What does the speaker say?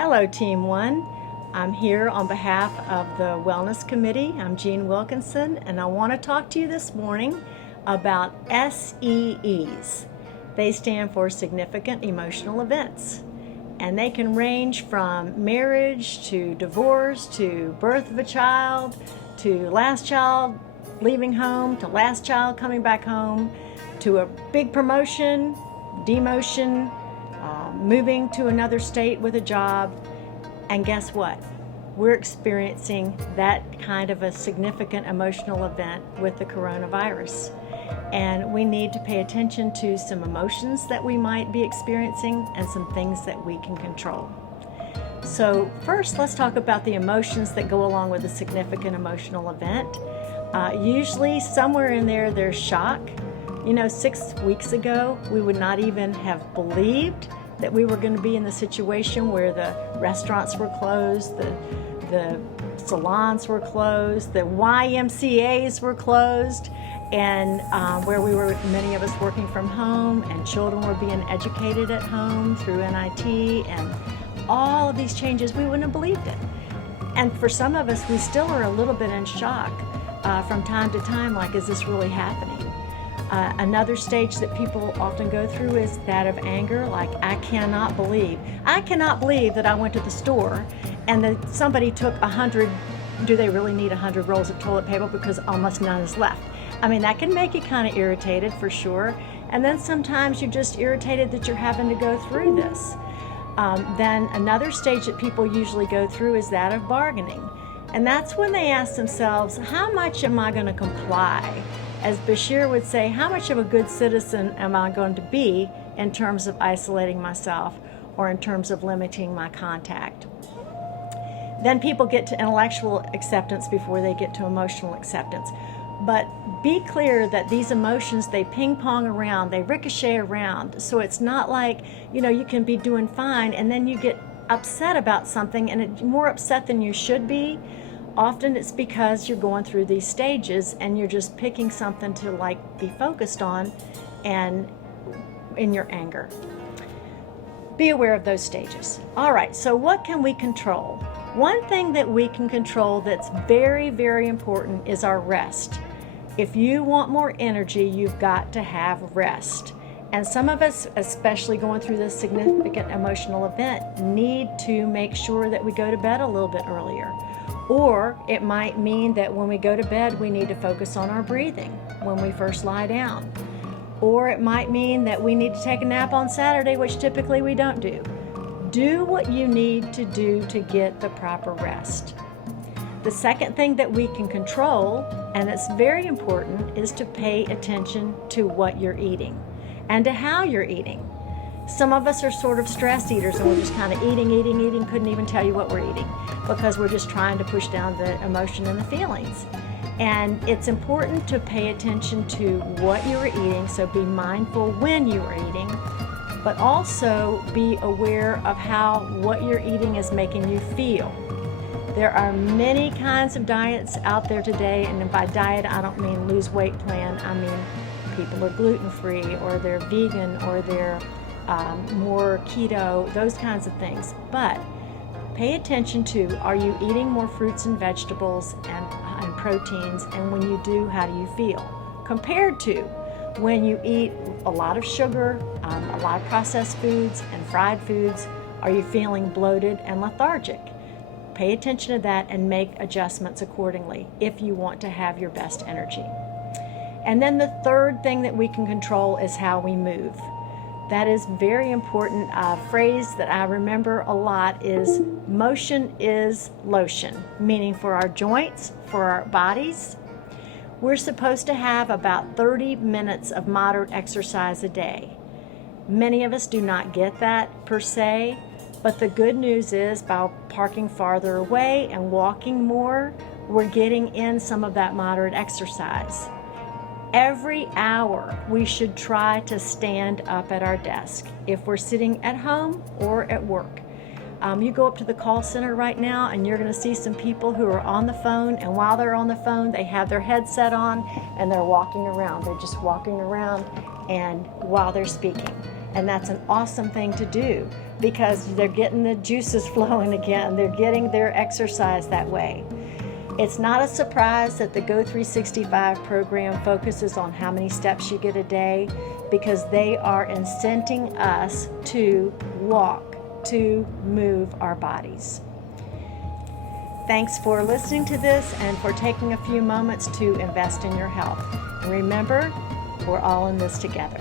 Hello, Team One. I'm here on behalf of the Wellness Committee. I'm Jean Wilkinson, and I want to talk to you this morning about SEEs. They stand for Significant Emotional Events, and they can range from marriage to divorce to birth of a child to last child leaving home to last child coming back home to a big promotion, demotion, moving to another state with a job. And guess what? We're experiencing that kind of a significant emotional event with the coronavirus. And we need to pay attention to some emotions that we might be experiencing and some things that we can control. So first, let's talk about the emotions that go along with a significant emotional event. Usually somewhere in there, there's shock. 6 weeks ago, we would not even have believed that we were going to be in the situation where the restaurants were closed, the salons were closed, the YMCAs were closed, and where we were, many of us working from home, and children were being educated at home through NIT, and all of these changes, we wouldn't have believed it. And for some of us, we still are a little bit in shock from time to time, like, is this really happening? Another stage that people often go through is that of anger, like, I cannot believe that I went to the store and that somebody took 100, do they really need 100 rolls of toilet paper because almost none is left? I mean, that can make you kind of irritated for sure. And then sometimes you're just irritated that you're having to go through this. Then another stage that people usually go through is that of bargaining. And that's when they ask themselves, how much am I going to comply? As Bashir would say, how much of a good citizen am I going to be in terms of isolating myself or in terms of limiting my contact? Then people get to intellectual acceptance before they get to emotional acceptance. But be clear that these emotions, they ping pong around, they ricochet around. So it's not like, you can be doing fine and then you get upset about something and it's more upset than you should be. Often it's because you're going through these stages and you're just picking something to be focused on and in your anger. Be aware of those stages. All right, so what can we control? One thing that we can control that's very, very important is our rest. If you want more energy, you've got to have rest. And some of us, especially going through this significant emotional event, need to make sure that we go to bed a little bit earlier. Or it might mean that when we go to bed, we need to focus on our breathing when we first lie down. Or it might mean that we need to take a nap on Saturday, which typically we don't do. Do what you need to do to get the proper rest. The second thing that we can control, and it's very important, is to pay attention to what you're eating and to how you're eating. Some of us are sort of stress eaters and we're just kind of eating, couldn't even tell you what we're eating because we're just trying to push down the emotion and the feelings. And it's important to pay attention to what you are eating, so be mindful when you are eating, but also be aware of how what you're eating is making you feel. There are many kinds of diets out there today, and by diet I don't mean lose weight plan, I mean people are gluten-free or they're vegan or they're more keto, those kinds of things. But pay attention to, are you eating more fruits and vegetables and proteins, and when you do, how do you feel? Compared to when you eat a lot of sugar, a lot of processed foods and fried foods, are you feeling bloated and lethargic? Pay attention to that and make adjustments accordingly if you want to have your best energy. And then the third thing that we can control is how we move. That is very important. A phrase that I remember a lot is motion is lotion, meaning for our joints, for our bodies. We're supposed to have about 30 minutes of moderate exercise a day. Many of us do not get that per se, but the good news is by parking farther away and walking more, we're getting in some of that moderate exercise. Every hour, we should try to stand up at our desk if we're sitting at home or at work. You go up to the call center right now and you're going to see some people who are on the phone, and while they're on the phone, they have their headset on and they're walking around. They're just walking around and while they're speaking. And that's an awesome thing to do because they're getting the juices flowing again. They're getting their exercise that way. It's not a surprise that the Go 365 program focuses on how many steps you get a day, because they are incenting us to walk, to move our bodies. Thanks for listening to this and for taking a few moments to invest in your health. And remember, we're all in this together.